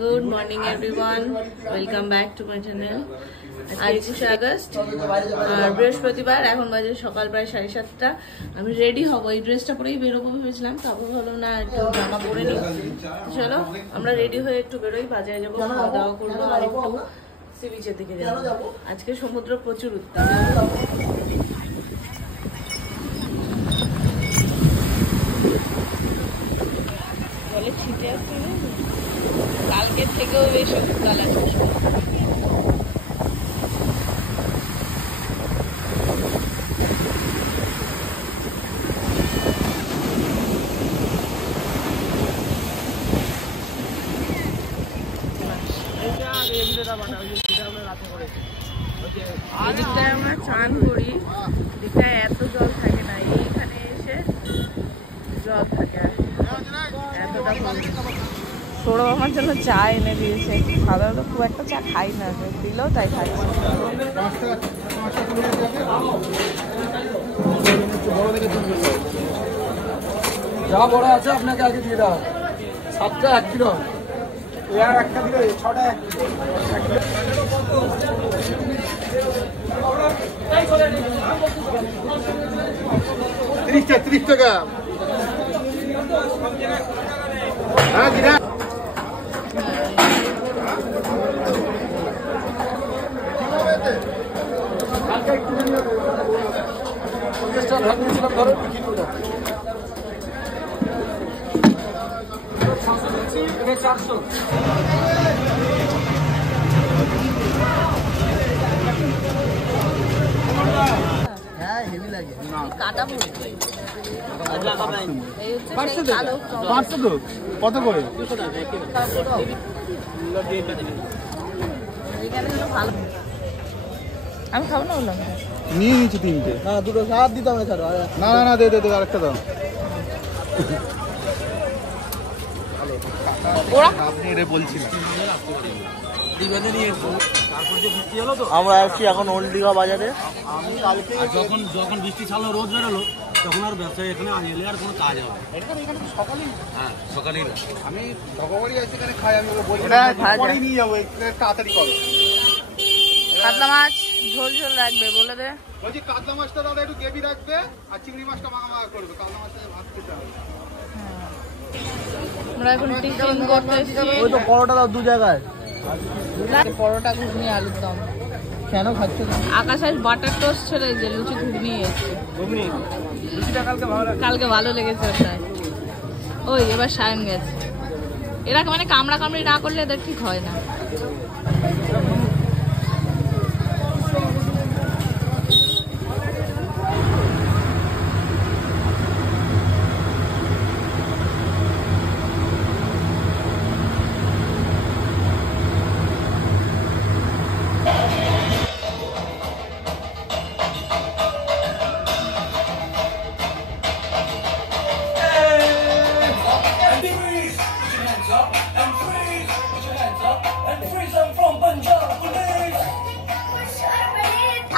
Good morning everyone, welcome back to my channel. আজ 21 August, বৃহস্পতিবার। এখন বাজে সকাল প্রায় 7:30। আমি রেডি হবো, এই ড্রেসটা পরেই বেরোবো ভেবেছিলাম, তারপর হলো না একটু জামা পরে নিই। চলো আমরা রেডি হয়ে একটু বেরোই, বাজারে যাবো, খাওয়া দাওয়া করবো আর একটু সি বিচের দিকে যাবো। আজকে সমুদ্র প্রচুর উত্তাপ। জলে ছিটে আসছে, কালকের থেকেও বেশি উত্তাল আছে। এদিকটায় আমরা চান করি, এদিকটায় এত জল থাকে না, এইখানে এসে জল থাকে। এতটা সৌরভ আমার জন্য চা এনে দিয়েছে। সাধারণত খুব একটা চা খাই না, দিলেও তাই খাই। যা বড় আছে আপনাকে আগে দিয়ে দাও। 7টা 1 কিলো, এর একটা দিলে 6টা 1 কিলো। 30 টাকা। হ্যাঁ দিদা, হ্যাঁ হেভি লাগে। কাটা পড়ে কত করে? আমি খাবো না, বললাম নিয়ে নিয়েছি 3টে। না দুটো সাত দিতে হবে। না না না, দে দে আরেকটা দাও। আপনি এটা বলছিলেন। আমরা আসছি এখন ওল্ড দীঘা বাজারে। যখন বৃষ্টি ছাড়লো, রোদ বেরোলো, তখন আর ব্যবসায়ী এখানে এলে আর কোনো কাজ হবে। সকালেই, হ্যাঁ সকালেই আমি ভগবানই আছে এখানে খাই। আমি বলি পরেই নিয়ে যাবো, তাড়াতাড়ি করো। কাতলা মাছ ঝোল ঝোল রাখবে বলে দে। বলছি কাতলা মাছটা দাদা একটু গ্রেভি রাখবে, আর চিংড়ি মাছটা মাখা করবে। কাতলা মাছটা ভাত খেতে হবে। আমরা এখন টিফিন করতে এসেছি। ওই তো পরোটা দাও 2 জায়গায়। পরোটা, ঘুগনি, আলুর দম। কেন খাচ্ছ না? আকাশ আজ বাটার টোস্ট ছেড়ে যে লুচি ঘুগনি এসছে। লুচিটা কালকে ভালো লেগেছে ওটাই। ওই এবার সায়ন গেছে। এরা মানে কামড়া কামড়ি না করলে এদের ঠিক হয় না।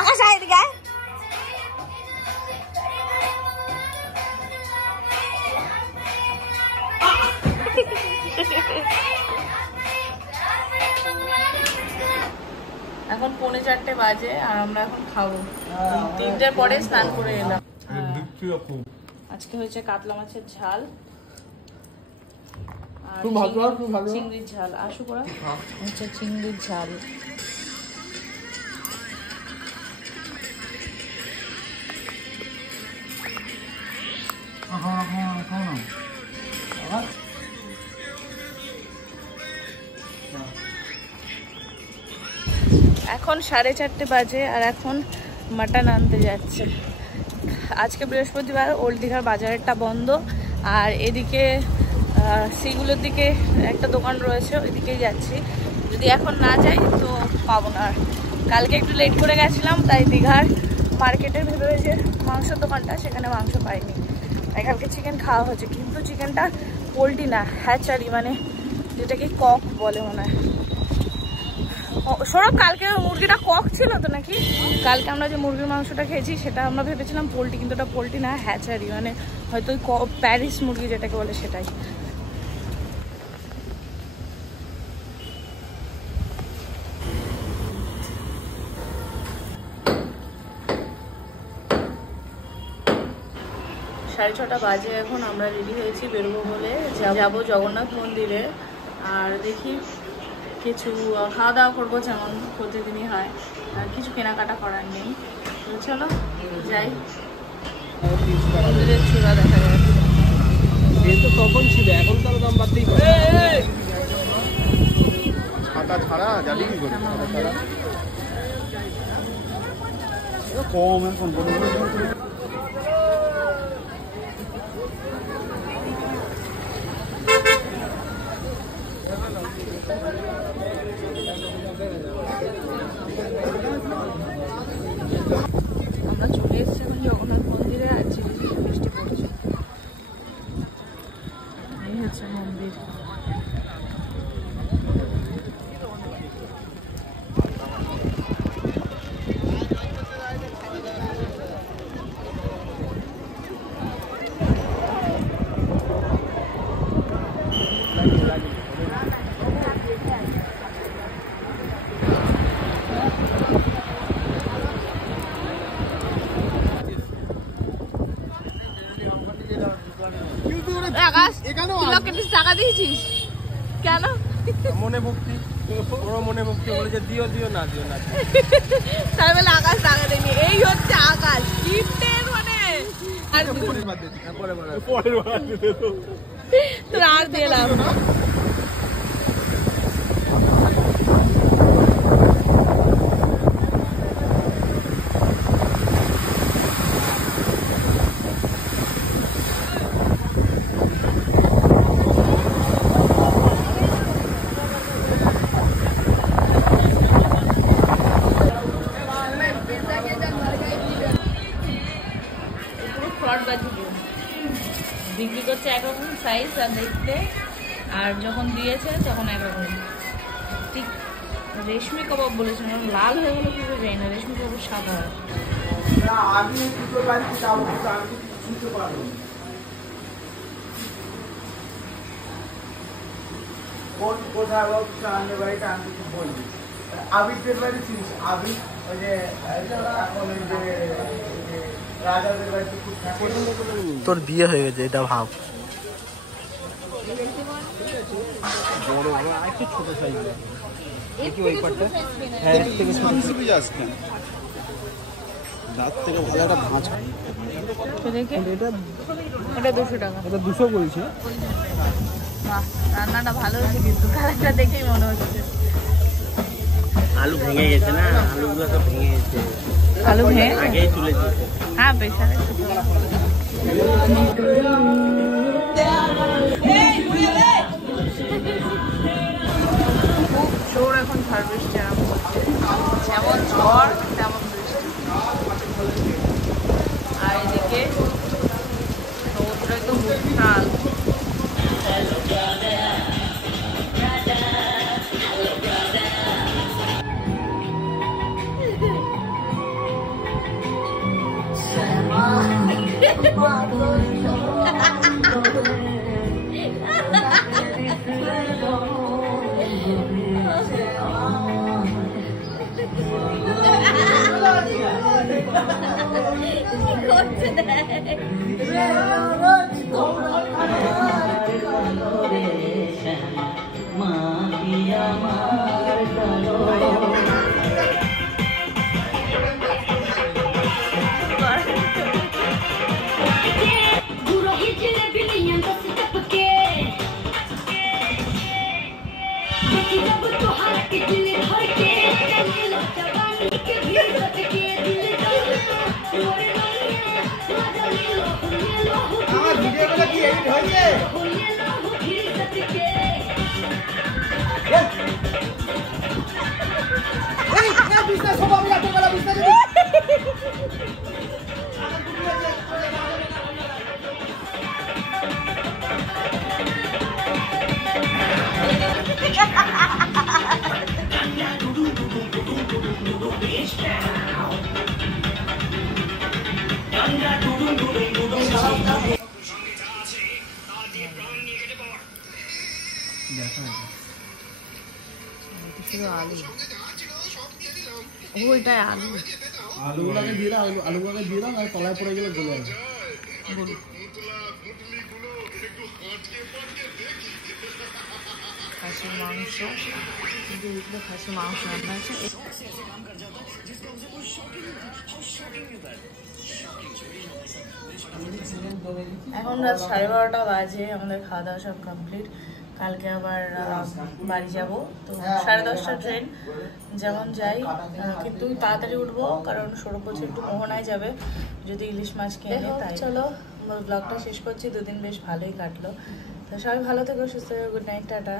আকাশ আয় এদিকে আয়। এখন 3:45 বাজে আর আমরা এখন খাবো। 3টের পরে স্নান করে এলাম। আজকে হয়েছে কাতলা মাছের ঝাল আর চিংড়ির ঝাল। আশু করা হচ্ছে চিংড়ির ঝাল। এখন 4:30 বাজে আর এখন মাটন আনতে যাচ্ছে। আজকে বৃহস্পতিবার, ওল্ড দীঘার বাজারেরটা বন্ধ। আর এদিকে সিগুলোর দিকে একটা দোকান রয়েছে, ওইদিকেই যাচ্ছি। যদি এখন না যাই তো পাবো না। আর কালকে একটু লেট করে গেছিলাম, তাই দীঘার মার্কেটের ভেতরে যে মাংসের দোকানটা, সেখানে মাংস পাইনি। তাই কালকে চিকেন খাওয়া হয়েছে, কিন্তু চিকেনটা পোলট্রি না, হ্যাচারি, মানে যেটাকে কক বলে মনে হয়। সৌরভ কালকে মুরগিটা কক ছিল তো নাকি? কালকে আমরা যে মুরগির মাংসটা খেয়েছি সেটা আমরা ভেবেছিলাম পোলট্রি, কিন্তু ওটা পোলট্রি না, হ্যাচারি, মানে হয়তো প্যারিস মুরগি যেটাকে বলে সেটাই। 6:30 বাজে এখন। আমরা রেডি হয়েছি বেরোবো বলে, যাবো জগন্নাথ মন্দিরে। আর দেখি কিছু খাওয়া দাওয়া করবো যেমন প্রতিদিনই হয়, আর কিছু কেনাকাটা করার নেই। চলো যাই। মন্দিরের চূড়া দেখা যাচ্ছে। তো তখন ছিল, এখন তার দাম বাড়তেই পারে। ছাতা ছাড়া জানি কি করে কম এখন আমরা চলে এসেছি জগন্নাথ মন্দিরে, আর ঝিরিঝিরি বৃষ্টি পড়ছে। এই হচ্ছে মন্দির। টাকা দিয়েছিস কেন? মনে ভক্তি, ওর মনে ভক্তি বলেছে দিও দিও না দিও না। তাই বলে আকাশ টাকা দেয়নি। এই হচ্ছে আকাশ গিফটের মানে। আর তোর আর দিলাম বিক্রি করছে একরকম সাইজ আর দেখতে, আর যখন দিয়েছে তখন একরকম। ঠিক রেশমি কাবাব বলেছে, লাল হয়ে গেলো কিছু যাই না, রেশমি কাবাব সাদা হয়। তোর বিয়ে হয়ে গেছে এটা ভাব। বড় বড় আর একটু ছোট সাইজ দেখি ওই পাটটা। হ্যাঁ থেকে মাংস পিস আসছে দাঁত থেকে ভালো একটা ভাঁজ। দেখে এটা ওটা 200 টাকা। এটা 200 বলছে। বাহ, রান্নাটা ভালো হয়েছে কিন্তু কালারটা দেখেই মনে হচ্ছে। আলু ভেঙে গেছে না, আলুগুলো সব ভেঙে গেছে। আলু ভেঙে আগেই তুলে দিয়েছে। হ্যাঁ প্রেশারে খুব জোর এখন ঝড় বৃষ্টি আরম্ভ হচ্ছে। যেমন ঝড় তেমন বৃষ্টি। আর এদিকে সমুদ্র একদম উত্তাল। ওইটাই আলু আলুগুলোকে দিয়ে দাও, আলুগুলোকে দিয়ে দাও, আর তলায় পড়ে গেলে গলে যাবে। খাসির মাংস, কিন্তু খাসির মাংস রান্না আছে। এখন রাত 12:30 বাজে, আমাদের খাওয়া দাওয়া সব কমপ্লিট। কালকে আবার বাড়ি যাব, তো 10:30 ট্রেন, যেমন যাই কিন্তু তাড়াতাড়ি উঠবো, কারণ সৌরভ বলছে একটু মোহনায় যাবে যদি ইলিশ মাছ কিনে। তাই চলো ব্লগটা শেষ করছি। 2 দিন বেশ ভালোই কাটলো। তো সবাই ভালো থেকো, সুস্থ থেকো, গুড নাইট, টাটা।